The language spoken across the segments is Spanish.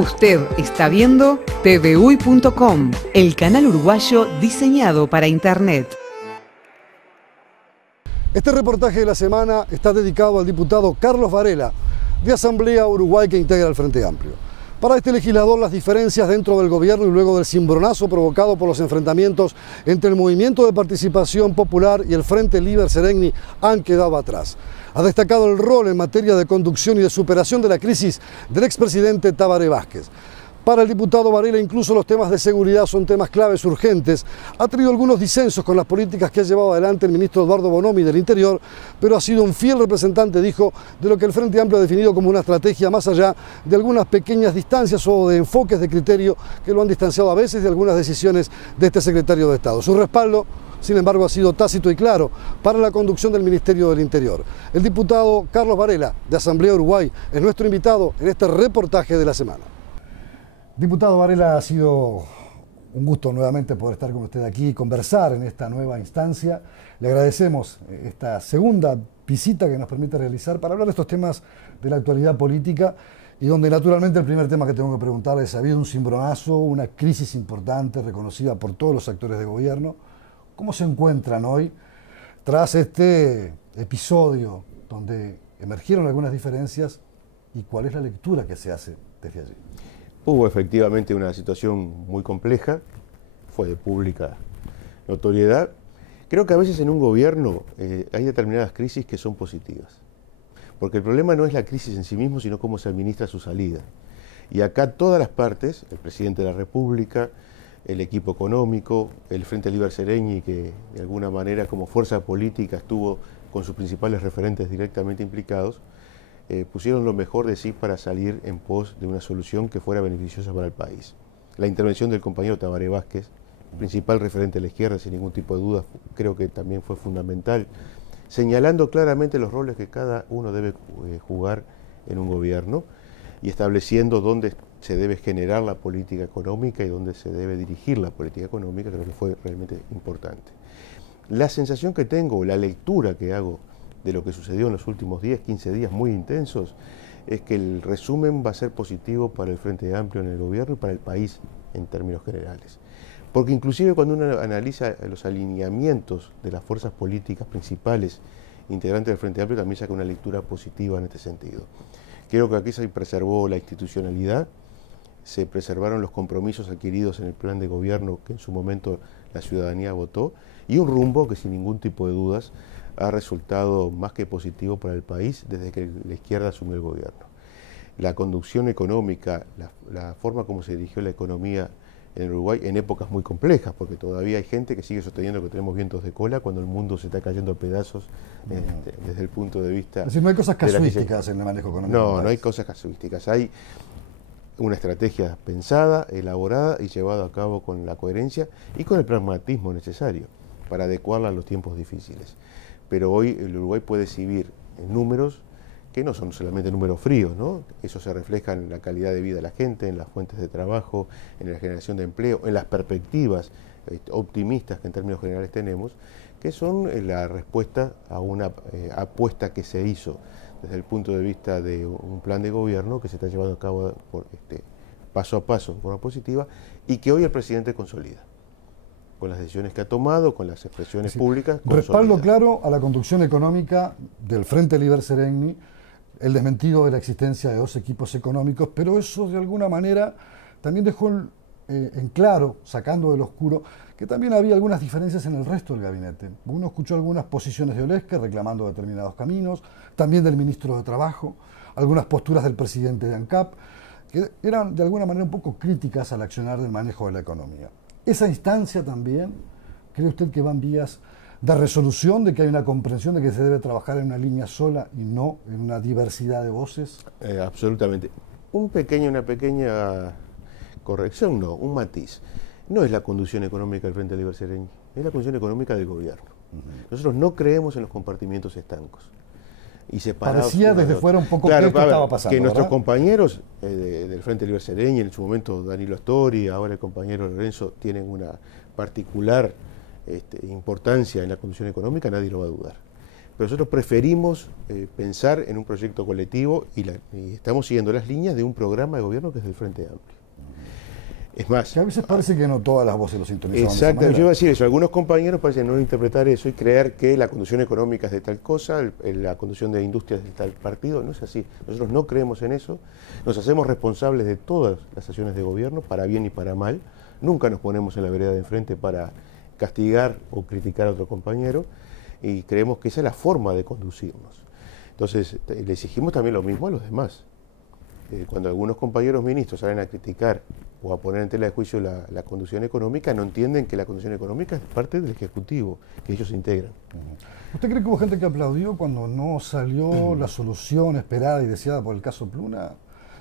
Usted está viendo tvUY.com, el canal uruguayo diseñado para Internet. Este reportaje de la semana está dedicado al diputado Carlos Varela, de Asamblea Uruguay, que integra el Frente Amplio. Para este legislador, las diferencias dentro del gobierno y luego del cimbronazo provocado por los enfrentamientos entre el Movimiento de Participación Popular y el Frente Liber Seregni han quedado atrás. Ha destacado el rol en materia de conducción y de superación de la crisis del expresidente Tabaré Vázquez. Para el diputado Varela, incluso los temas de seguridad son temas claves urgentes. Ha tenido algunos disensos con las políticas que ha llevado adelante el ministro Eduardo Bonomi del Interior, pero ha sido un fiel representante, dijo, de lo que el Frente Amplio ha definido como una estrategia más allá de algunas pequeñas distancias o de enfoques de criterio que lo han distanciado a veces de algunas decisiones de este secretario de Estado. Su respaldo, sin embargo, ha sido tácito y claro para la conducción del Ministerio del Interior. El diputado Carlos Varela, de Asamblea Uruguay, es nuestro invitado en este reportaje de la semana. Diputado Varela, ha sido un gusto nuevamente poder estar con usted aquí y conversar en esta nueva instancia. Le agradecemos esta segunda visita que nos permite realizar para hablar de estos temas de la actualidad política y donde naturalmente el primer tema que tengo que preguntarle es: ha habido un cimbronazo, una crisis importante reconocida por todos los actores de gobierno. ¿Cómo se encuentran hoy tras este episodio donde emergieron algunas diferencias y cuál es la lectura que se hace desde allí? Hubo efectivamente una situación muy compleja, fue de pública notoriedad. Creo que a veces en un gobierno hay determinadas crisis que son positivas, porque el problema no es la crisis en sí mismo, sino cómo se administra su salida. Y acá todas las partes, el presidente de la República, el equipo económico, el Frente Liber Seregni, que de alguna manera como fuerza política estuvo con sus principales referentes directamente implicados, pusieron lo mejor de sí para salir en pos de una solución que fuera beneficiosa para el país. La intervención del compañero Tabaré Vázquez, principal referente de la izquierda, sin ningún tipo de duda, creo que también fue fundamental, señalando claramente los roles que cada uno debe jugar en un gobierno y estableciendo dónde se debe generar la política económica y dónde se debe dirigir la política económica. Creo que fue realmente importante. La sensación que tengo, la lectura que hago de lo que sucedió en los últimos 10, 15 días muy intensos, es que el resumen va a ser positivo para el Frente Amplio en el gobierno y para el país en términos generales. Porque inclusive cuando uno analiza los alineamientos de las fuerzas políticas principales integrantes del Frente Amplio, también saca una lectura positiva en este sentido. Creo que aquí se preservó la institucionalidad, se preservaron los compromisos adquiridos en el plan de gobierno que en su momento la ciudadanía votó, y un rumbo que sin ningún tipo de dudas ha resultado más que positivo para el país desde que la izquierda asumió el gobierno. La conducción económica, la forma como se dirigió la economía en Uruguay en épocas muy complejas, porque todavía hay gente que sigue sosteniendo que tenemos vientos de cola cuando el mundo se está cayendo a pedazos desde el punto de vista... Es decir, no hay cosas casuísticas en el manejo económico. No, no hay cosas casuísticas. Hay una estrategia pensada, elaborada y llevada a cabo con la coherencia y con el pragmatismo necesario para adecuarla a los tiempos difíciles. Pero hoy el Uruguay puede exhibir números que no son solamente números fríos, ¿no? Eso se refleja en la calidad de vida de la gente, en las fuentes de trabajo, en la generación de empleo, en las perspectivas optimistas que en términos generales tenemos, que son la respuesta a una apuesta que se hizo desde el punto de vista de un plan de gobierno que se está llevando a cabo paso a paso de forma positiva y que hoy el presidente consolida, con las decisiones que ha tomado, con las expresiones públicas. Respaldo claro a la conducción económica del Frente Liber Seregni, el desmentido de la existencia de dos equipos económicos, pero eso de alguna manera también dejó en claro, sacando del oscuro, que también había algunas diferencias en el resto del gabinete. Uno escuchó algunas posiciones de Olesque reclamando determinados caminos, también del ministro de Trabajo, algunas posturas del presidente de ANCAP, que eran de alguna manera un poco críticas al accionar del manejo de la economía. Esa instancia también, ¿cree usted que van vías de resolución, de que hay una comprensión de que se debe trabajar en una línea sola y no en una diversidad de voces? Absolutamente. Una pequeña corrección, no, un matiz. No es la conducción económica del Frente Liber Seregni, es la conducción económica del gobierno. Nosotros no creemos en los compartimientos estancos y separados. Parecía desde fuera un poco claro, que esto estaba pasando, que nuestros compañeros del Frente Liber Seregni, en su momento Danilo Astori, ahora el compañero Lorenzo, tienen una particular importancia en la conducción económica, nadie lo va a dudar. pero nosotros preferimos pensar en un proyecto colectivo y estamos siguiendo las líneas de un programa de gobierno que es del Frente Amplio. Es más, que a veces parece que no todas las voces lo sintonizan. Exacto, yo iba a decir eso. Algunos compañeros parecen no interpretar eso y creer que la conducción económica es de tal cosa, la conducción de industrias es de tal partido. No es así. Nosotros no creemos en eso. Nos hacemos responsables de todas las acciones de gobierno, para bien y para mal. Nunca nos ponemos en la vereda de enfrente para castigar o criticar a otro compañero, y creemos que esa es la forma de conducirnos. Entonces, le exigimos también lo mismo a los demás. Cuando algunos compañeros ministros salen a criticar o a poner en tela de juicio la conducción económica, no entienden que la conducción económica es parte del Ejecutivo, que ellos integran. ¿Usted cree que hubo gente que aplaudió cuando no salió la solución esperada y deseada por el caso Pluna?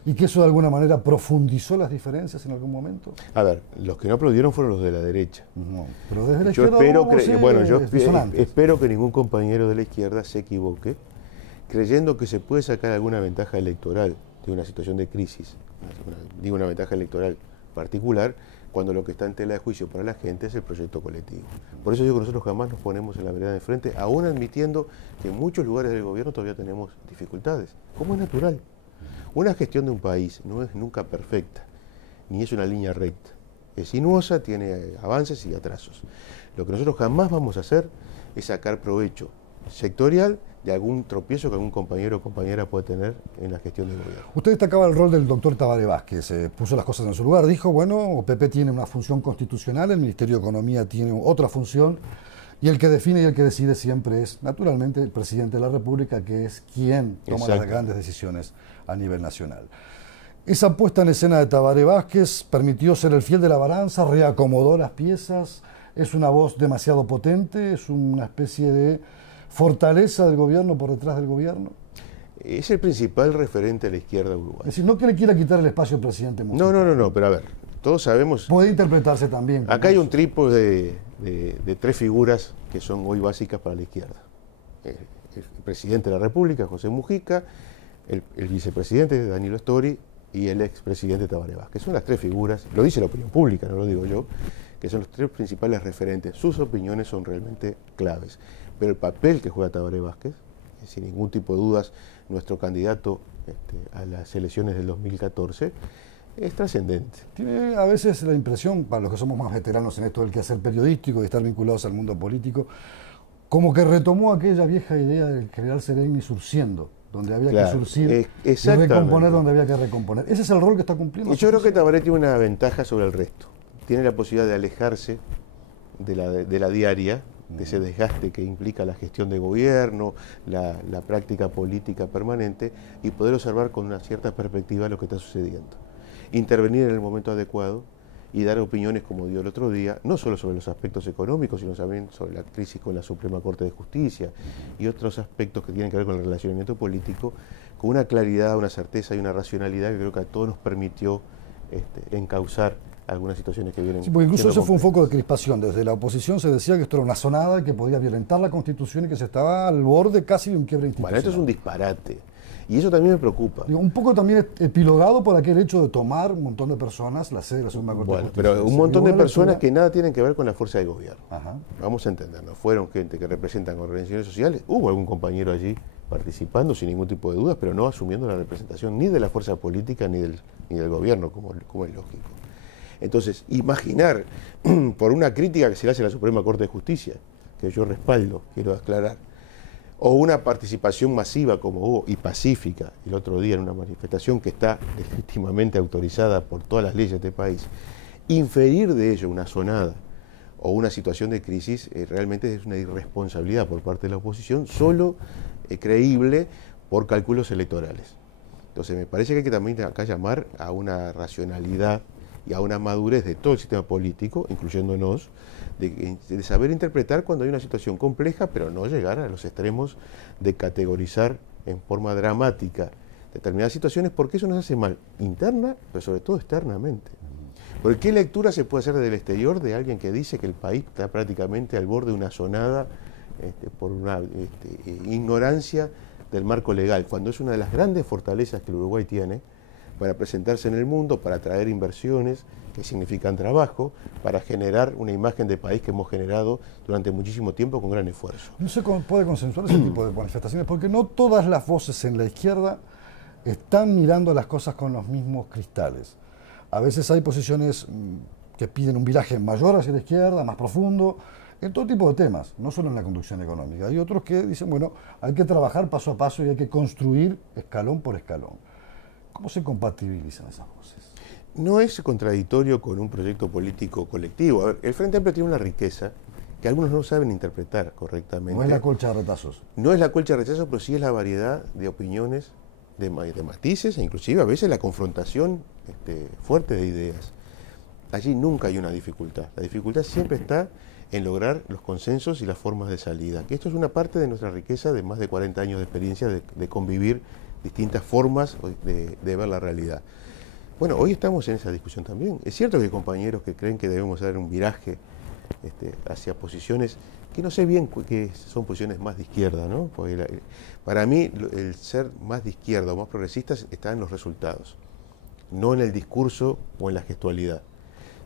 ¿Y que eso de alguna manera profundizó las diferencias en algún momento? A ver, los que no aplaudieron fueron los de la derecha. No, pero desde la yo izquierda espero que ningún compañero de la izquierda se equivoque creyendo que se puede sacar alguna ventaja electoral de una situación de crisis, digo una ventaja electoral particular, cuando lo que está en tela de juicio para la gente es el proyecto colectivo. Por eso digo que nosotros jamás nos ponemos en la vereda de frente, aún admitiendo que en muchos lugares del gobierno todavía tenemos dificultades, como es natural. Una gestión de un país no es nunca perfecta, ni es una línea recta. Es sinuosa, tiene avances y atrasos. Lo que nosotros jamás vamos a hacer es sacar provecho sectorial de algún tropiezo que algún compañero o compañera puede tener en la gestión del gobierno. Usted destacaba el rol del doctor Tabaré Vázquez, puso las cosas en su lugar, dijo, bueno, OPP tiene una función constitucional, el Ministerio de Economía tiene otra función, y el que define y el que decide siempre es, naturalmente, el presidente de la República, que es quien toma las grandes decisiones a nivel nacional. Esa puesta en escena de Tabaré Vázquez permitió ser el fiel de la balanza, reacomodó las piezas, es una voz demasiado potente, es una especie de fortaleza del gobierno por detrás del gobierno. Es el principal referente a la izquierda uruguaya. Es decir, no que le quiera quitar el espacio al presidente Mujica. No, pero a ver, todos sabemos... Puede interpretarse también. Acá hay un trípode de tres figuras que son hoy básicas para la izquierda. El presidente de la República, José Mujica, el vicepresidente, Danilo Astori, y el expresidente Tabaré Vázquez. Son las tres figuras, lo dice la opinión pública, no lo digo yo, que son los tres principales referentes. Sus opiniones son realmente claves. Pero el papel que juega Tabaré Vázquez, sin ningún tipo de dudas, nuestro candidato a las elecciones del 2014, es trascendente. Tiene a veces la impresión, para los que somos más veteranos en esto del quehacer periodístico y estar vinculados al mundo político, como que retomó aquella vieja idea del general Sereni surciendo, donde había que surcir y recomponer donde había que recomponer. Ese es el rol que está cumpliendo. Y yo creo que Tabaré tiene una ventaja sobre el resto. Tiene la posibilidad de alejarse de la diaria, de ese desgaste que implica la gestión de gobierno, la práctica política permanente, y poder observar con una cierta perspectiva lo que está sucediendo. Intervenir en el momento adecuado y dar opiniones, como dio el otro día, no solo sobre los aspectos económicos, sino también sobre la crisis con la Suprema Corte de Justicia y otros aspectos que tienen que ver con el relacionamiento político, con una claridad, una certeza y una racionalidad que creo que a todos nos permitió encauzar algunas situaciones que vienen. Sí, porque incluso eso fue un foco de crispación. Desde la oposición se decía que esto era una zonada, que podía violentar la Constitución y que se estaba al borde casi de un quiebre institucional. Bueno, esto es un disparate. Y eso también me preocupa. Digo, un poco también epilogado por aquel hecho de tomar un montón de personas la sede de la Suprema Corte de Justicia. Pero un montón de personas que nada tienen que ver con la fuerza de gobierno. Ajá. Vamos a entendernos. Fueron gente que representan organizaciones sociales. Hubo algún compañero allí participando sin ningún tipo de dudas, pero no asumiendo la representación ni de la fuerza política ni del gobierno, como es lógico. Entonces, imaginar, por una crítica que se le hace a la Suprema Corte de Justicia, que yo respaldo, quiero aclarar, o una participación masiva como hubo y pacífica el otro día en una manifestación que está legítimamente autorizada por todas las leyes de este país, inferir de ello una zonada o una situación de crisis realmente es una irresponsabilidad por parte de la oposición, solo creíble por cálculos electorales. Entonces me parece que hay que también acá llamar a una racionalidad y a una madurez de todo el sistema político, incluyéndonos, de saber interpretar cuando hay una situación compleja, pero no llegar a los extremos de categorizar en forma dramática determinadas situaciones, porque eso nos hace mal, interna, pero sobre todo externamente. Porque ¿qué lectura se puede hacer desde el exterior de alguien que dice que el país está prácticamente al borde de una zonada por una ignorancia del marco legal, cuando es una de las grandes fortalezas que el Uruguay tiene, para presentarse en el mundo, para atraer inversiones que significan trabajo, para generar una imagen de país que hemos generado durante muchísimo tiempo con gran esfuerzo. No se puede consensuar ese tipo de manifestaciones porque no todas las voces en la izquierda están mirando las cosas con los mismos cristales. A veces hay posiciones que piden un viraje mayor hacia la izquierda, más profundo, en todo tipo de temas, no solo en la conducción económica. Hay otros que dicen, bueno, hay que trabajar paso a paso y hay que construir escalón por escalón. ¿Cómo se compatibilizan esas voces? No es contradictorio con un proyecto político colectivo. A ver, el Frente Amplio tiene una riqueza que algunos no saben interpretar correctamente. No es la colcha de retazos. No es la colcha de retazos, pero sí es la variedad de opiniones, de matices, e inclusive a veces la confrontación fuerte de ideas. Allí nunca hay una dificultad. La dificultad siempre está en lograr los consensos y las formas de salida. Que esto es una parte de nuestra riqueza de más de 40 años de experiencia de convivir distintas formas de ver la realidad. Bueno, hoy estamos en esa discusión también. Es cierto que hay compañeros que creen que debemos dar un viraje hacia posiciones que no sé bien que son posiciones más de izquierda, ¿no? Porque para mí el ser más de izquierda o más progresista está en los resultados, no en el discurso o en la gestualidad.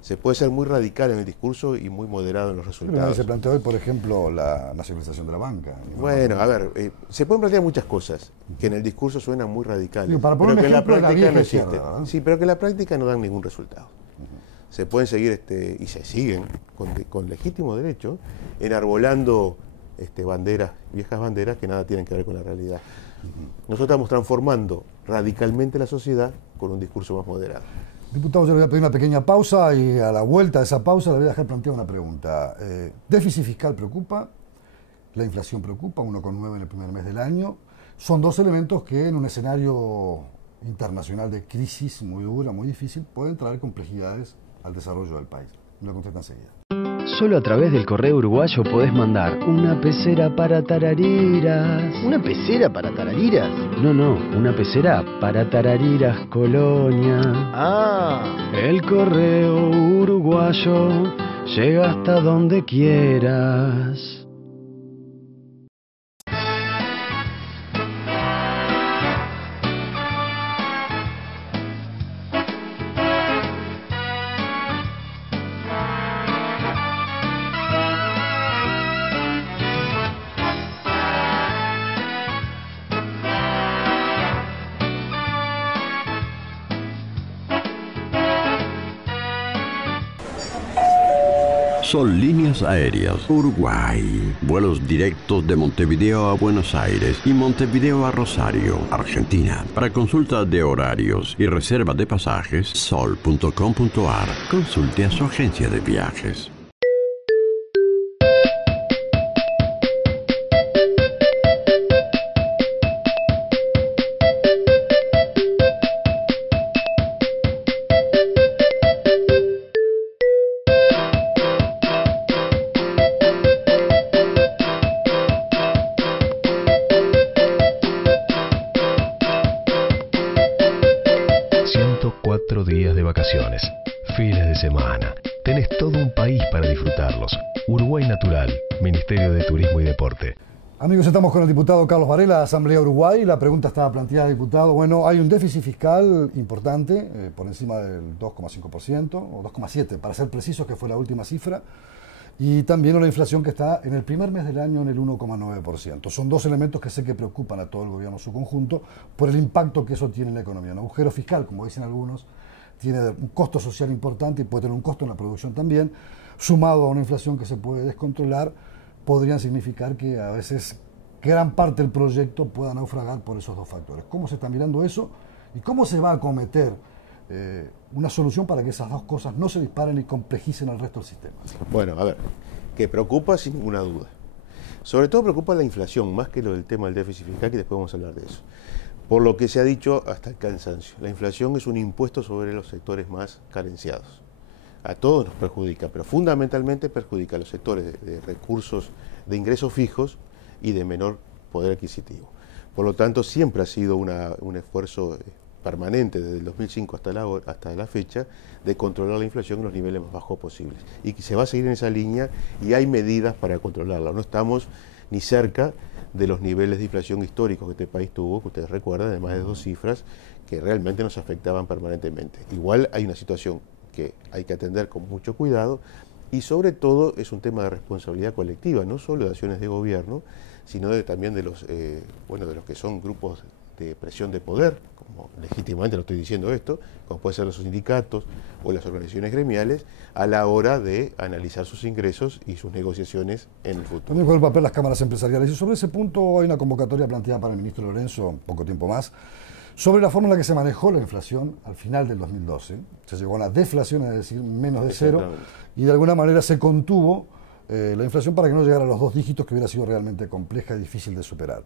Se puede ser muy radical en el discurso y muy moderado en los resultados. Se planteó hoy, por ejemplo, la nacionalización de la banca. Bueno, a ver, se pueden plantear muchas cosas que en el discurso suenan muy radicales, pero que en la práctica no existen. Sí, pero que en la práctica no dan ningún resultado. Se pueden seguir, y se siguen, con legítimo derecho, enarbolando viejas banderas que nada tienen que ver con la realidad. Nosotros estamos transformando radicalmente la sociedad con un discurso más moderado. Diputado, yo le voy a pedir una pequeña pausa y a la vuelta de esa pausa le voy a dejar plantear una pregunta. ¿Déficit fiscal preocupa? ¿La inflación preocupa? 1,9 en el primer mes del año. Son dos elementos que en un escenario internacional de crisis muy dura, muy difícil, pueden traer complejidades al desarrollo del país. Me lo contesta enseguida. Solo a través del correo uruguayo podés mandar una pecera para tarariras. ¿Una pecera para tarariras? No, una pecera para tarariras Colonia. Ah. El correo uruguayo llega hasta donde quieras. Son líneas aéreas Uruguay. Vuelos directos de Montevideo a Buenos Aires y Montevideo a Rosario, Argentina. Para consulta de horarios y reserva de pasajes, sol.com.ar. Consulte a su agencia de viajes. Días de vacaciones, fines de semana. Tenés todo un país para disfrutarlos. Uruguay Natural, Ministerio de Turismo y Deporte. Amigos, estamos con el diputado Carlos Varela, de Asamblea Uruguay. La pregunta estaba planteada, diputado. Bueno, hay un déficit fiscal importante, por encima del 2,5% o 2,7%, para ser precisos, que fue la última cifra. Y también una inflación que está en el primer mes del año en el 1,9%. Son dos elementos que sé que preocupan a todo el gobierno en su conjunto por el impacto que eso tiene en la economía. Un agujero fiscal, como dicen algunos, tiene un costo social importante y puede tener un costo en la producción también, sumado a una inflación que se puede descontrolar, podrían significar que a veces gran parte del proyecto pueda naufragar por esos dos factores. ¿Cómo se está mirando eso y cómo se va a acometer una solución para que esas dos cosas no se disparen y complejicen al resto del sistema? Bueno, a ver, que preocupa sin ninguna duda. Sobre todo preocupa la inflación, más que lo del tema del déficit fiscal, que después vamos a hablar de eso. Por lo que se ha dicho hasta el cansancio, la inflación es un impuesto sobre los sectores más carenciados. A todos nos perjudica, pero fundamentalmente perjudica a los sectores de recursos, de ingresos fijos y de menor poder adquisitivo. Por lo tanto, siempre ha sido un esfuerzo permanente desde el 2005 hasta la fecha de controlar la inflación en los niveles más bajos posibles. Y que se va a seguir en esa línea y hay medidas para controlarla. No estamos ni cerca de los niveles de inflación históricos que este país tuvo, que ustedes recuerdan, de más de 2 cifras, que realmente nos afectaban permanentemente. Igual hay una situación que hay que atender con mucho cuidado y sobre todo es un tema de responsabilidad colectiva, no solo de acciones de gobierno, sino también de los de los que son grupos de presión de poder, como legítimamente lo estoy diciendo esto, como pueden ser los sindicatos o las organizaciones gremiales, a la hora de analizar sus ingresos y sus negociaciones en el futuro. También con el papel de las cámaras empresariales. Y sobre ese punto hay una convocatoria planteada para el ministro Lorenzo, poco tiempo más, sobre la forma en la que se manejó la inflación al final del 2012. Se llegó a una deflación, es decir, menos de cero, y de alguna manera se contuvo la inflación para que no llegara a los 2 dígitos, que hubiera sido realmente compleja y difícil de superar.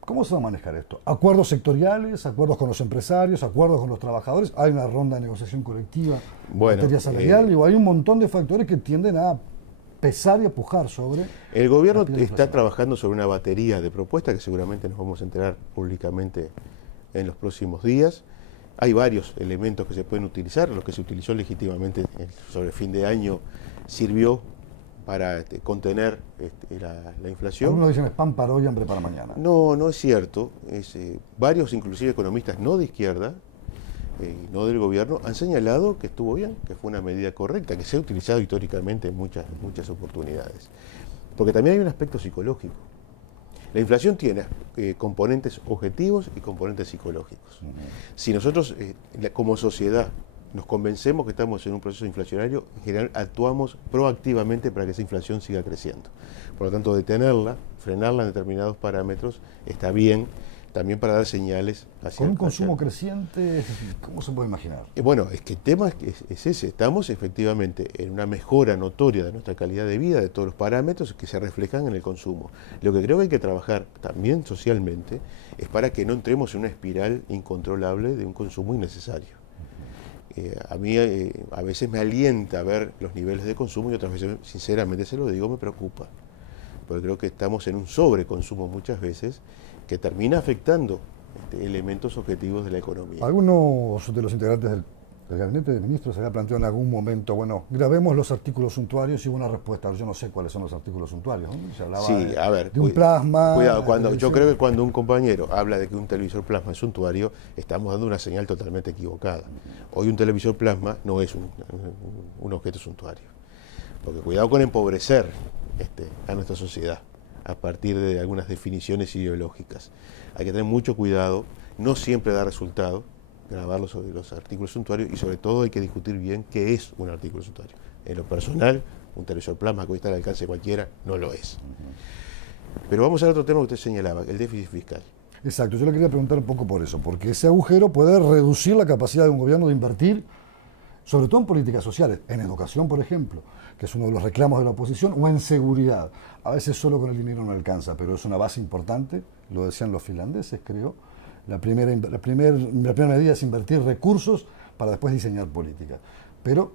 ¿Cómo se va a manejar esto? ¿Acuerdos sectoriales, acuerdos con los empresarios, acuerdos con los trabajadores? ¿Hay una ronda de negociación colectiva en materia salarial? Hay un montón de factores que tienden a pesar y a pujar sobre... El gobierno está trabajando sobre una batería de propuestas que seguramente nos vamos a enterar públicamente en los próximos días. Hay varios elementos que se pueden utilizar. Lo que se utilizó legítimamente sobre fin de año sirvió para contener la inflación. Algunos dicen es pan para hoy, hambre para mañana. No, no es cierto. Varios, inclusive economistas no de izquierda, no del gobierno, han señalado que estuvo bien, que fue una medida correcta, que se ha utilizado históricamente en muchas oportunidades. Porque también hay un aspecto psicológico. La inflación tiene componentes objetivos y componentes psicológicos. Si nosotros, como sociedad, nos convencemos que estamos en un proceso inflacionario, en general actuamos proactivamente para que esa inflación siga creciendo. Por lo tanto, detenerla, frenarla en determinados parámetros, está bien, también para dar señales hacia... Con un consumo creciente, ¿cómo se puede imaginar? Bueno, es que el tema es ese. Estamos efectivamente en una mejora notoria de nuestra calidad de vida, de todos los parámetros que se reflejan en el consumo. Lo que creo que hay que trabajar también socialmente es para que no entremos en una espiral incontrolable de un consumo innecesario. A mí a veces me alienta ver los niveles de consumo y otras veces, sinceramente se lo digo, me preocupa. Porque creo que estamos en un sobreconsumo muchas veces que termina afectando elementos objetivos de la economía. Algunos de los integrantes del gabinete de ministros se había planteado en algún momento, bueno, grabemos los artículos suntuarios y hubo una respuesta. Yo no sé cuáles son los artículos suntuarios, ¿no? Se hablaba de un plasma. Cuidado, yo creo que cuando un compañero habla de que un televisor plasma es suntuario, estamos dando una señal totalmente equivocada. Hoy un televisor plasma no es un objeto suntuario. Porque cuidado con empobrecer a nuestra sociedad a partir de algunas definiciones ideológicas. Hay que tener mucho cuidado, no siempre da resultado grabarlo sobre los artículos suntuarios y sobre todo hay que discutir bien qué es un artículo suntuario. En lo personal, un televisor plasma que hoy está al alcance de cualquiera no lo es. Pero vamos al otro tema que usted señalaba, el déficit fiscal. Exacto, yo le quería preguntar un poco por eso, porque ese agujero puede reducir la capacidad de un gobierno de invertir, sobre todo en políticas sociales, en educación, por ejemplo, que es uno de los reclamos de la oposición, o en seguridad. A veces solo con el dinero no alcanza, pero es una base importante, lo decían los finlandeses, creo. La primera medida es invertir recursos para después diseñar política, pero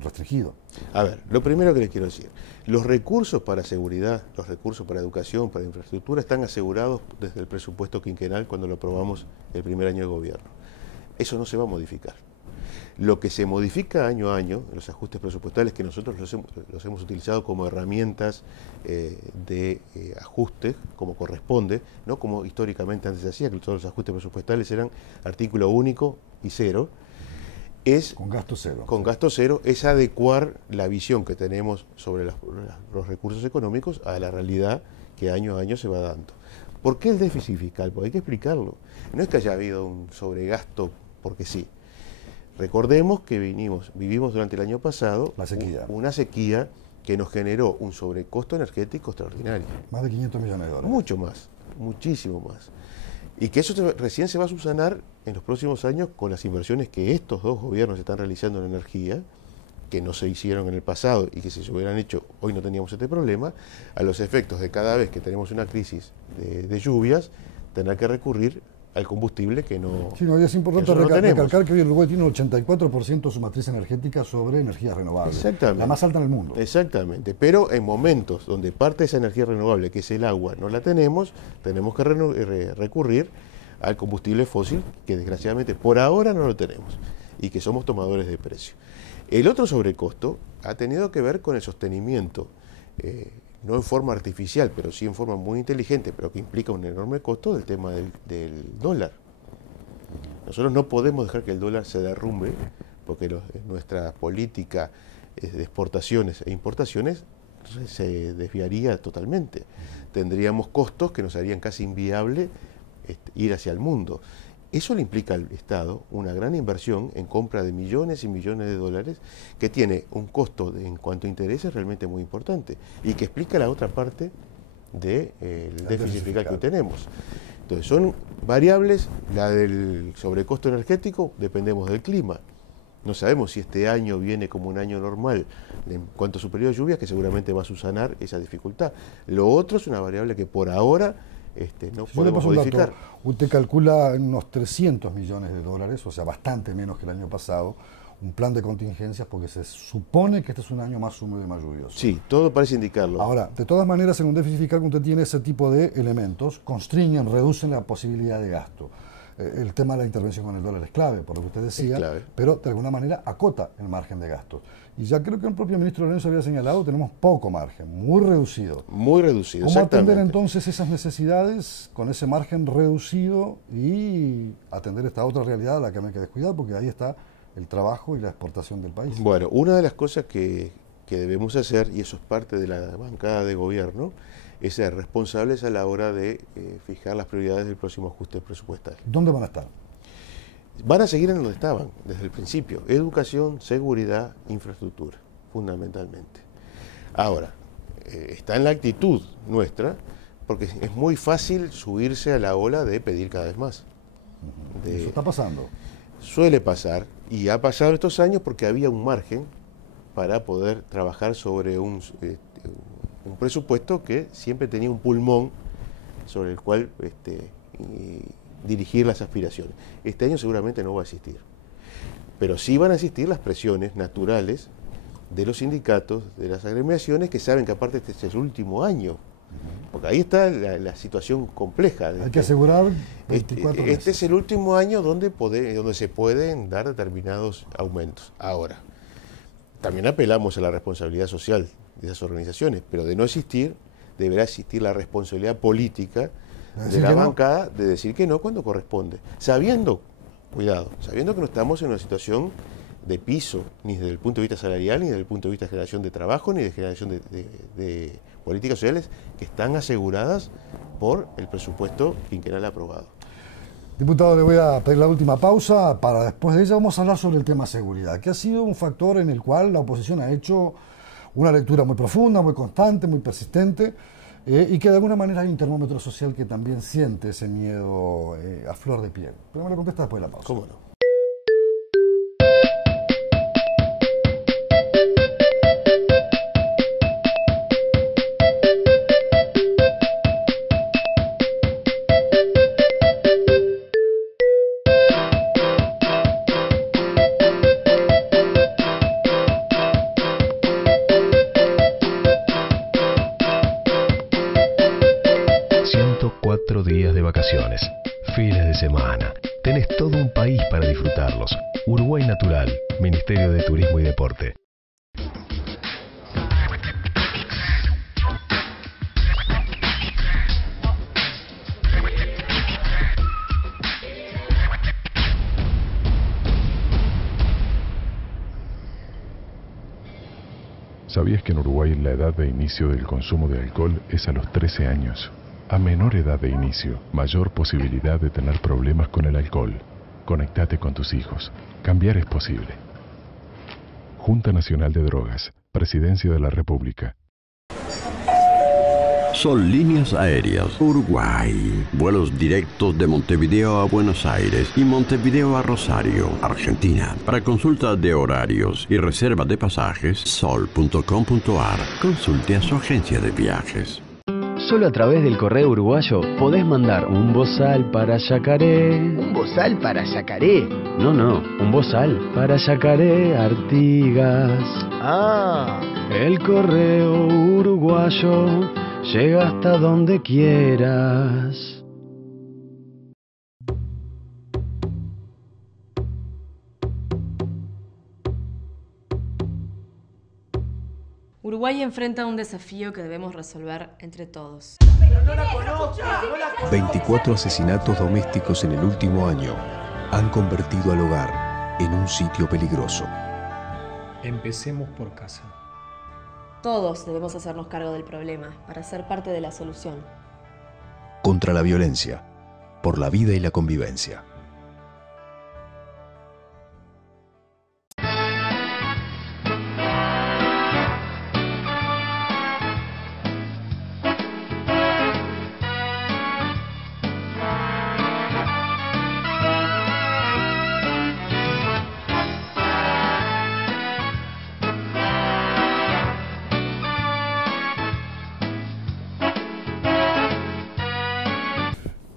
restringido. A ver, lo primero que les quiero decir, los recursos para seguridad, los recursos para educación, para infraestructura, están asegurados desde el presupuesto quinquenal cuando lo aprobamos el primer año de gobierno. Eso no se va a modificar. Lo que se modifica año a año, los ajustes presupuestales que nosotros los hemos utilizado como herramientas de ajuste, como corresponde, no como históricamente antes se hacía, que todos los ajustes presupuestales eran artículo único y cero, es... Con gasto cero. Con gasto cero, es adecuar la visión que tenemos sobre los recursos económicos a la realidad que año a año se va dando. ¿Por qué el déficit fiscal? Pues hay que explicarlo. No es que haya habido un sobregasto porque sí. Recordemos que vivimos durante el año pasado una sequía que nos generó un sobrecosto energético extraordinario. Más de 500 millones de dólares. Mucho más, muchísimo más. Y que eso recién se va a subsanar en los próximos años con las inversiones que estos dos gobiernos están realizando en energía, que no se hicieron en el pasado y que si se hubieran hecho hoy no teníamos este problema, a los efectos de cada vez que tenemos una crisis de lluvias, tener que recurrir al combustible que no... Sí, no, y es importante recalcar que hoy Uruguay tiene un 84% de su matriz energética sobre energías renovables. Exactamente. La más alta en el mundo. Exactamente, pero en momentos donde parte de esa energía renovable, que es el agua, no la tenemos que recurrir al combustible fósil, que desgraciadamente por ahora no lo tenemos, y que somos tomadores de precio. El otro sobrecosto ha tenido que ver con el sostenimiento no en forma artificial, pero sí en forma muy inteligente, pero que implica un enorme costo, del tema del dólar. Nosotros no podemos dejar que el dólar se derrumbe, porque nuestra política de exportaciones e importaciones se desviaría totalmente. Tendríamos costos que nos harían casi inviable ir hacia el mundo. Eso le implica al Estado una gran inversión en compra de millones y millones de dólares, que tiene un costo en cuanto a intereses realmente muy importante y que explica la otra parte del déficit fiscal que tenemos. Entonces son variables. La del sobrecosto energético, dependemos del clima. No sabemos si este año viene como un año normal en cuanto a su periodo de lluvias, que seguramente va a subsanar esa dificultad. Lo otro es una variable que por ahora no podemos modificar. Usted calcula en unos 300 millones de dólares, o sea, bastante menos que el año pasado, un plan de contingencias, porque se supone que este es un año más húmedo y más lluvioso. Sí, todo parece indicarlo. Ahora, de todas maneras, en un déficit fiscal que usted tiene ese tipo de elementos, constriñen, reducen la posibilidad de gasto. El tema de la intervención con el dólar es clave, por lo que usted decía, pero de alguna manera acota el margen de gastos. Y ya creo que el propio ministro Lorenzo había señalado, tenemos poco margen, muy reducido. Muy reducido, ¿Cómo atender entonces esas necesidades con ese margen reducido y atender esta otra realidad a la que no hay que descuidar, porque ahí está el trabajo y la exportación del país? Bueno, una de las cosas que debemos hacer, y eso es parte de la bancada de gobierno, es ser responsables a la hora de fijar las prioridades del próximo ajuste presupuestal. ¿Dónde van a estar? Van a seguir en donde estaban desde el principio: educación, seguridad, infraestructura, fundamentalmente. Ahora, está en la actitud nuestra, porque es muy fácil subirse a la ola de pedir cada vez más. Eso está pasando. Suele pasar, y ha pasado estos años porque había un margen para poder trabajar sobre un presupuesto que siempre tenía un pulmón sobre el cual dirigir las aspiraciones. Este año seguramente no va a existir, pero sí van a existir las presiones naturales de los sindicatos, de las agremiaciones, que saben que aparte este es el último año, porque ahí está la situación compleja. Hay que asegurar 24 meses. Este es el último año donde se pueden dar determinados aumentos. Ahora, también apelamos a la responsabilidad social de esas organizaciones, pero de no existir, deberá existir la responsabilidad política de la bancada de decir que no cuando corresponde, sabiendo que no estamos en una situación de piso, ni desde el punto de vista salarial, ni desde el punto de vista de generación de trabajo, ni de generación de políticas sociales que están aseguradas por el presupuesto quinquenal aprobado. Diputado, le voy a pedir la última pausa. Para después de ella vamos a hablar sobre el tema seguridad, que ha sido un factor en el cual la oposición ha hecho una lectura muy profunda, muy constante, muy persistente, y que de alguna manera hay un termómetro social que también siente ese miedo a flor de piel. Pero me lo contesta después de la pausa. ¿Cómo no? Días de vacaciones, fines de semana. Tenés todo un país para disfrutarlos. Uruguay Natural, Ministerio de Turismo y Deporte. ¿Sabías que en Uruguay la edad de inicio del consumo de alcohol es a los 13 años? A menor edad de inicio, mayor posibilidad de tener problemas con el alcohol. Conectate con tus hijos. Cambiar es posible. Junta Nacional de Drogas, Presidencia de la República. Sol Líneas Aéreas Uruguay. Vuelos directos de Montevideo a Buenos Aires y Montevideo a Rosario, Argentina. Para consulta de horarios y reserva de pasajes, sol.com.ar. Consulte a su agencia de viajes. Solo a través del correo uruguayo podés mandar un bozal para Yacaré. ¿Un bozal para Yacaré? No, un bozal para Yacaré Artigas. Ah. El correo uruguayo llega hasta donde quieras. Uruguay enfrenta un desafío que debemos resolver entre todos. 24 asesinatos domésticos en el último año han convertido al hogar en un sitio peligroso. Empecemos por casa. Todos debemos hacernos cargo del problema para ser parte de la solución. Contra la violencia, por la vida y la convivencia.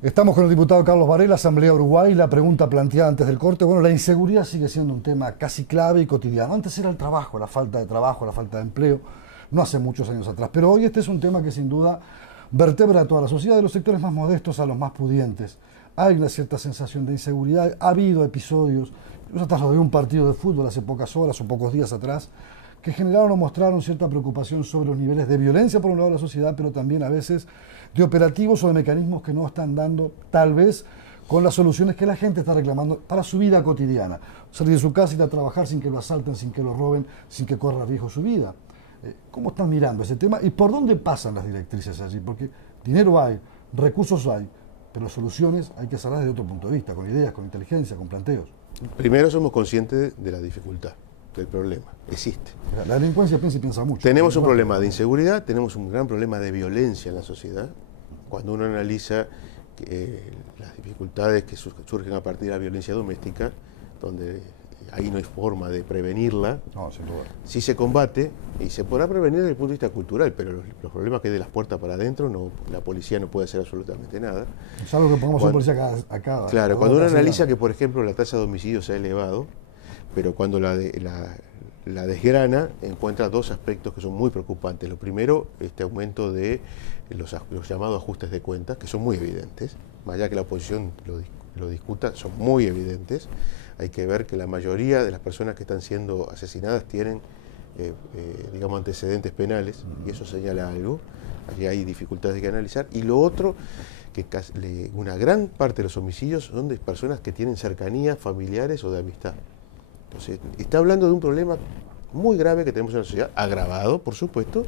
Estamos con el diputado Carlos Varela, Asamblea Uruguay. La pregunta planteada antes del corte, bueno, la inseguridad sigue siendo un tema casi clave y cotidiano. Antes era el trabajo, la falta de empleo, no hace muchos años atrás. Pero hoy este es un tema que sin duda vertebra a toda la sociedad, de los sectores más modestos a los más pudientes. Hay una cierta sensación de inseguridad, ha habido episodios, incluso hasta lo de un partido de fútbol hace pocas horas o pocos días atrás, que generaron o mostraron cierta preocupación sobre los niveles de violencia por un lado de la sociedad, pero también a veces de operativos o de mecanismos que no están dando, tal vez, con las soluciones que la gente está reclamando para su vida cotidiana. Salir de su casa, ir a trabajar sin que lo asalten, sin que lo roben, sin que corra riesgo su vida. ¿Cómo están mirando ese tema y por dónde pasan las directrices allí? Porque dinero hay, recursos hay, pero soluciones hay que hacerlas desde otro punto de vista, con ideas, con inteligencia, con planteos. Primero somos conscientes de la dificultad del problema. Existe. La delincuencia piensa mucho. Tenemos un problema de inseguridad, tenemos un gran problema de violencia en la sociedad. Cuando uno analiza las dificultades que surgen a partir de la violencia doméstica, donde ahí no hay forma de prevenirla, no, sin duda. Sí se combate y se podrá prevenir desde el punto de vista cultural, pero los problemas que hay de las puertas para adentro, la policía no puede hacer absolutamente nada. Es algo que pongamos a policía acá. Claro, cuando uno analiza que, por ejemplo, la tasa de homicidios se ha elevado, pero cuando la desgrana, encuentra dos aspectos que son muy preocupantes. Lo primero, este aumento de los llamados ajustes de cuentas, que son muy evidentes, más allá que la oposición lo discuta, son muy evidentes. Hay que ver que la mayoría de las personas que están siendo asesinadas tienen, digamos, antecedentes penales, y eso señala algo. Allí hay dificultades que analizar. Y lo otro, que una gran parte de los homicidios son de personas que tienen cercanía, familiares o de amistad. Entonces, está hablando de un problema muy grave que tenemos en la sociedad, agravado, por supuesto,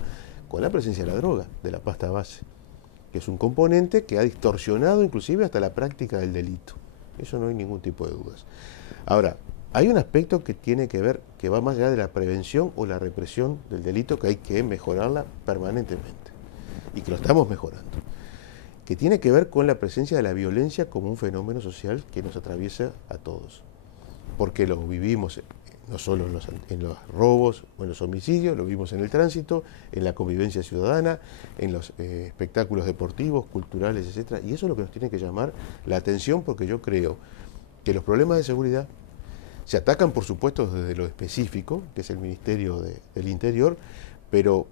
con la presencia de la droga, de la pasta base, que es un componente que ha distorsionado inclusive hasta la práctica del delito. Eso no hay ningún tipo de dudas. Ahora, hay un aspecto que tiene que ver, que va más allá de la prevención o la represión del delito, que hay que mejorarla permanentemente, y que lo estamos mejorando, que tiene que ver con la presencia de la violencia como un fenómeno social que nos atraviesa a todos. Porque lo vivimos no solo en los robos o en los homicidios, lo vivimos en el tránsito, en la convivencia ciudadana, en los espectáculos deportivos, culturales, etc. Y eso es lo que nos tiene que llamar la atención, porque yo creo que los problemas de seguridad se atacan, por supuesto, desde lo específico, que es el Ministerio del Interior, pero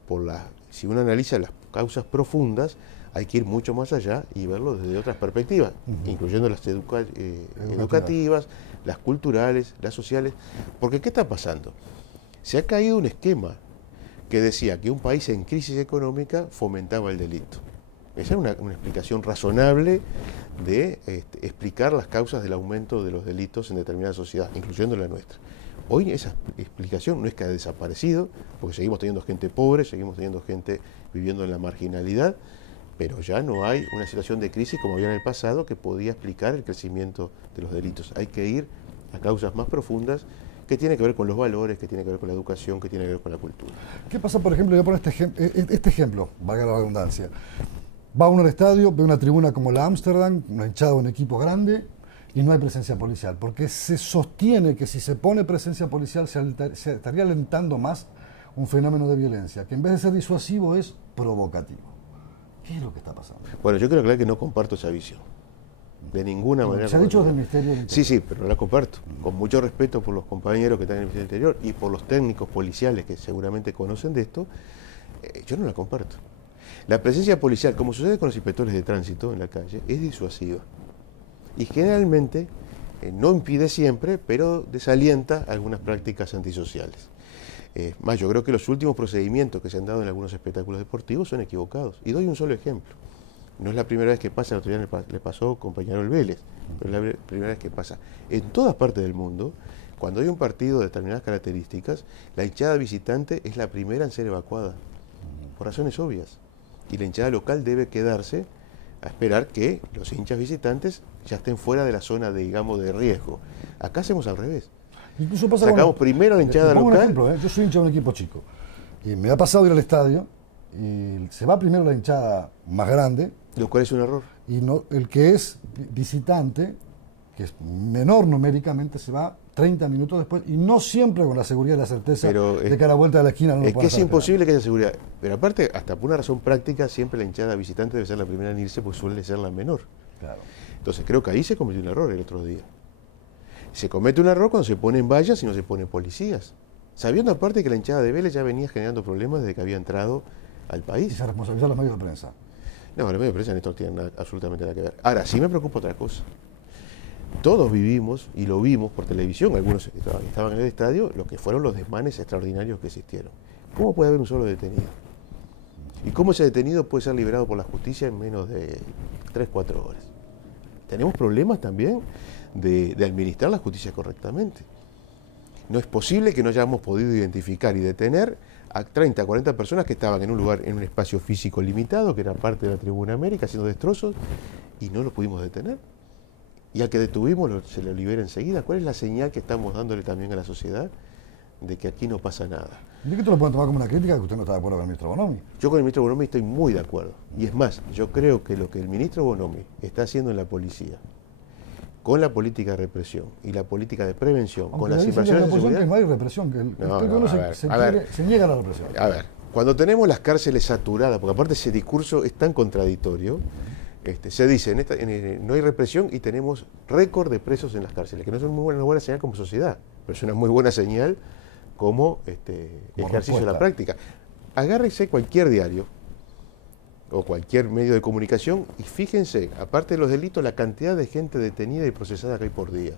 si uno analiza las causas profundas, hay que ir mucho más allá y verlo desde otras perspectivas, incluyendo las educativas, las culturales, las sociales. Porque ¿qué está pasando? Se ha caído un esquema que decía que un país en crisis económica fomentaba el delito. Esa es una explicación razonable de explicar las causas del aumento de los delitos en determinada sociedad, incluyendo la nuestra. Hoy esa explicación no es que ha desaparecido, porque seguimos teniendo gente pobre, seguimos teniendo gente viviendo en la marginalidad, pero ya no hay una situación de crisis como había en el pasado que podía explicar el crecimiento de los delitos. Hay que ir a causas más profundas que tienen que ver con los valores, que tienen que ver con la educación, que tienen que ver con la cultura. ¿Qué pasa, por ejemplo, yo pongo este ejemplo, valga la redundancia? Va uno al estadio, ve una tribuna como la Ámsterdam, una hinchada de un equipo grande, y no hay presencia policial, porque se sostiene que si se pone presencia policial se estaría alentando más un fenómeno de violencia, que en vez de ser disuasivo es provocativo. ¿Qué es lo que está pasando? Bueno, yo quiero aclarar que no comparto esa visión. De ninguna manera. Se ha dicho desde el Ministerio del Interior. Sí, pero no la comparto. Con mucho respeto por los compañeros que están en el Ministerio del Interior y por los técnicos policiales que seguramente conocen de esto, yo no la comparto. La presencia policial, como sucede con los inspectores de tránsito en la calle, es disuasiva. Y generalmente, no impide siempre, pero desalienta algunas prácticas antisociales. Más, yo creo que los últimos procedimientos que se han dado en algunos espectáculos deportivos son equivocados. Y doy un solo ejemplo. No es la primera vez que pasa, el otro día le pasó con Peñarol Vélez, pero es la primera vez que pasa. En todas partes del mundo, cuando hay un partido de determinadas características, la hinchada visitante es la primera en ser evacuada, por razones obvias. Y la hinchada local debe quedarse a esperar que los hinchas visitantes ya estén fuera de la zona de, digamos, de riesgo. Acá hacemos al revés. Incluso pasa Sacamos primero la hinchada local. Un ejemplo, yo soy hincha de un equipo chico. Y me ha pasado ir al estadio y se va primero la hinchada más grande. Lo cual es un error. Y no, el que es visitante, que es menor numéricamente, se va 30 minutos después y no siempre con la seguridad y la certeza de que a la vuelta de la esquina no lo es que es imposible que haya seguridad. Pero aparte, hasta por una razón práctica, siempre la hinchada visitante debe ser la primera en irse porque suele ser la menor. Claro. Entonces creo que ahí se cometió un error el otro día. Se comete un error cuando se ponen vallas y no se ponen policías. Sabiendo aparte que la hinchada de Vélez ya venía generando problemas desde que había entrado al país. Y se responsabilizó a los medios de prensa. No, los medios de prensa en esto no tienen absolutamente nada que ver. Ahora, sí me preocupa otra cosa. Todos vivimos, y lo vimos por televisión, algunos estaban en el estadio, lo que fueron los desmanes extraordinarios que existieron. ¿Cómo puede haber un solo detenido? ¿Y cómo ese detenido puede ser liberado por la justicia en menos de 3-4 horas? Tenemos problemas también de administrar la justicia correctamente. No es posible que no hayamos podido identificar y detener a 30, 40 personas que estaban en un lugar, en un espacio físico limitado, que era parte de la Tribuna América, haciendo destrozos, y no lo pudimos detener. Y al que detuvimos se lo libera enseguida. ¿Cuál es la señal que estamos dándole también a la sociedad de que aquí no pasa nada? ¿Y que esto lo pueden tomar como una crítica que usted no está de acuerdo con el ministro Bonomi? Yo con el ministro Bonomi estoy muy de acuerdo. Y es más, yo creo que lo que el ministro Bonomi está haciendo en la policía, con la política de represión y la política de prevención, aunque con las inversiones de seguridad... Que no hay represión, que se niega a la represión. A ver, cuando tenemos las cárceles saturadas, porque aparte ese discurso es tan contradictorio, se dice, no hay represión y tenemos récord de presos en las cárceles, que no es una buena señal como sociedad, pero es una muy buena señal como ejercicio de la práctica. Agárrese cualquier diario o cualquier medio de comunicación y fíjense, aparte de los delitos, la cantidad de gente detenida y procesada que hay por día.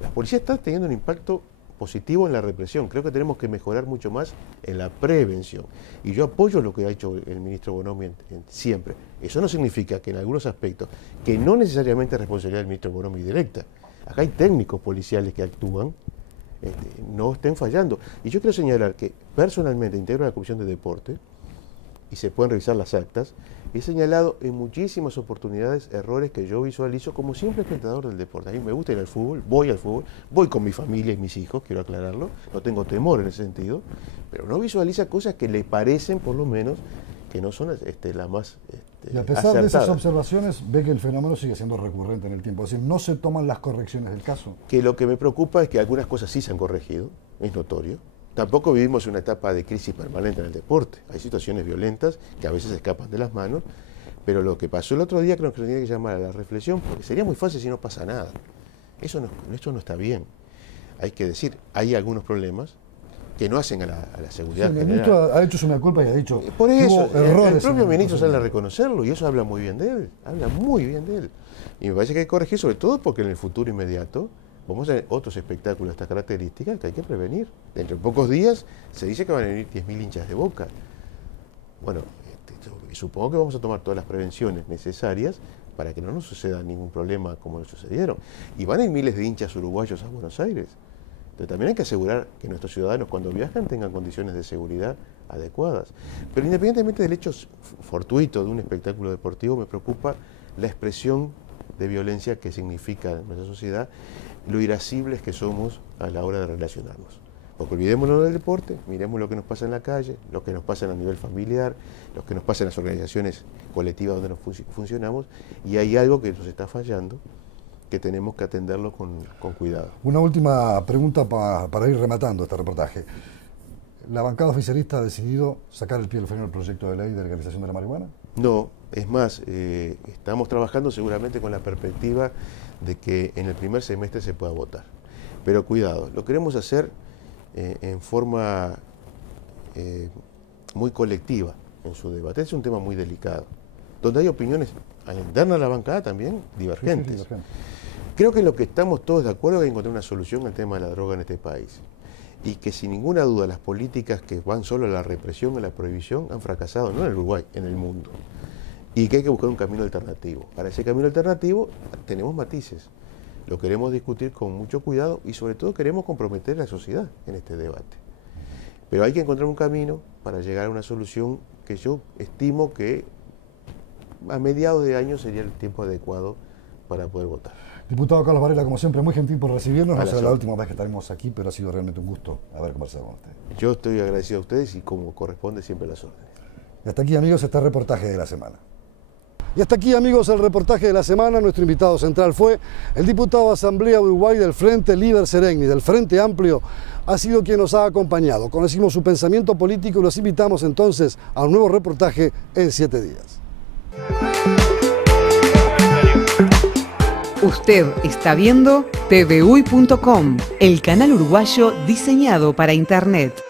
La policía está teniendo un impacto positivo en la represión. Creo que tenemos que mejorar mucho más en la prevención. Y yo apoyo lo que ha hecho el ministro Bonomi siempre. Eso no significa que en algunos aspectos, que no necesariamente es responsabilidad del ministro Bonomi directa, acá hay técnicos policiales que actúan, no estén fallando. Y yo quiero señalar que personalmente integro la Comisión de Deporte, y se pueden revisar las actas, he señalado en muchísimas oportunidades errores que yo visualizo como simple espectador del deporte. A mí me gusta ir al fútbol, voy con mi familia y mis hijos, quiero aclararlo, no tengo temor en ese sentido, pero no visualiza cosas que le parecen, por lo menos, que no son las más y a pesar de esas observaciones, ve que el fenómeno sigue siendo recurrente en el tiempo, es decir, no se toman las correcciones del caso. Que lo que me preocupa es que algunas cosas sí se han corregido, es notorio. Tampoco vivimos una etapa de crisis permanente en el deporte. Hay situaciones violentas que a veces escapan de las manos, pero lo que pasó el otro día creo que nos tiene que llamar a la reflexión, porque sería muy fácil si no pasa nada. Esto no está bien. Hay que decir, hay algunos problemas que no hacen a la seguridad general. El ministro ha hecho una culpa y ha dicho por eso, hubo errores. El propio ministro sale a reconocerlo y eso habla muy bien de él, habla muy bien de él. Y me parece que hay que corregir, sobre todo porque en el futuro inmediato vamos a tener otros espectáculos de estas características que hay que prevenir. Dentro de pocos días se dice que van a venir 10.000 hinchas de Boca. Bueno, supongo que vamos a tomar todas las prevenciones necesarias para que no nos suceda ningún problema como nos sucedieron. Y van a ir miles de hinchas uruguayos a Buenos Aires. Entonces también hay que asegurar que nuestros ciudadanos cuando viajan tengan condiciones de seguridad adecuadas. Pero independientemente del hecho fortuito de un espectáculo deportivo, me preocupa la expresión de violencia que significa en nuestra sociedad, lo irascibles que somos a la hora de relacionarnos. Porque olvidémonos del deporte, miremos lo que nos pasa en la calle, lo que nos pasa a nivel familiar, lo que nos pasa en las organizaciones colectivas donde nos funcionamos, y hay algo que nos está fallando, que tenemos que atenderlo con cuidado. Una última pregunta para ir rematando este reportaje. ¿La bancada oficialista ha decidido sacar el pie del freno al proyecto de ley de legalización de la marihuana? No, es más, estamos trabajando seguramente con la perspectiva de que en el primer semestre se pueda votar. Pero cuidado, lo queremos hacer en forma muy colectiva en su debate. Es un tema muy delicado, donde hay opiniones al interna a la bancada también divergentes. Sí, Creo que en lo que estamos todos de acuerdo es encontrar una solución al tema de la droga en este país. y que sin ninguna duda las políticas que van solo a la represión, a la prohibición, han fracasado, no en el Uruguay, en el mundo. Y que hay que buscar un camino alternativo. Para ese camino alternativo tenemos matices. Lo queremos discutir con mucho cuidado y sobre todo queremos comprometer a la sociedad en este debate. Pero hay que encontrar un camino para llegar a una solución que yo estimo que a mediados de año sería el tiempo adecuado para poder votar. Diputado Carlos Varela, como siempre, muy gentil por recibirnos. No será la última vez que estaremos aquí, pero ha sido realmente un gusto haber conversado con usted. Yo estoy agradecido a ustedes y como corresponde siempre las órdenes. Y hasta aquí, amigos, este reportaje de la semana. Y hasta aquí, amigos, el reportaje de la semana. Nuestro invitado central fue el diputado de Asamblea Uruguay del Frente Líder Seregni, del Frente Amplio. Ha sido quien nos ha acompañado. Conocimos su pensamiento político y los invitamos entonces a un nuevo reportaje en 7 días. Usted está viendo tvuy.com, el canal uruguayo diseñado para Internet.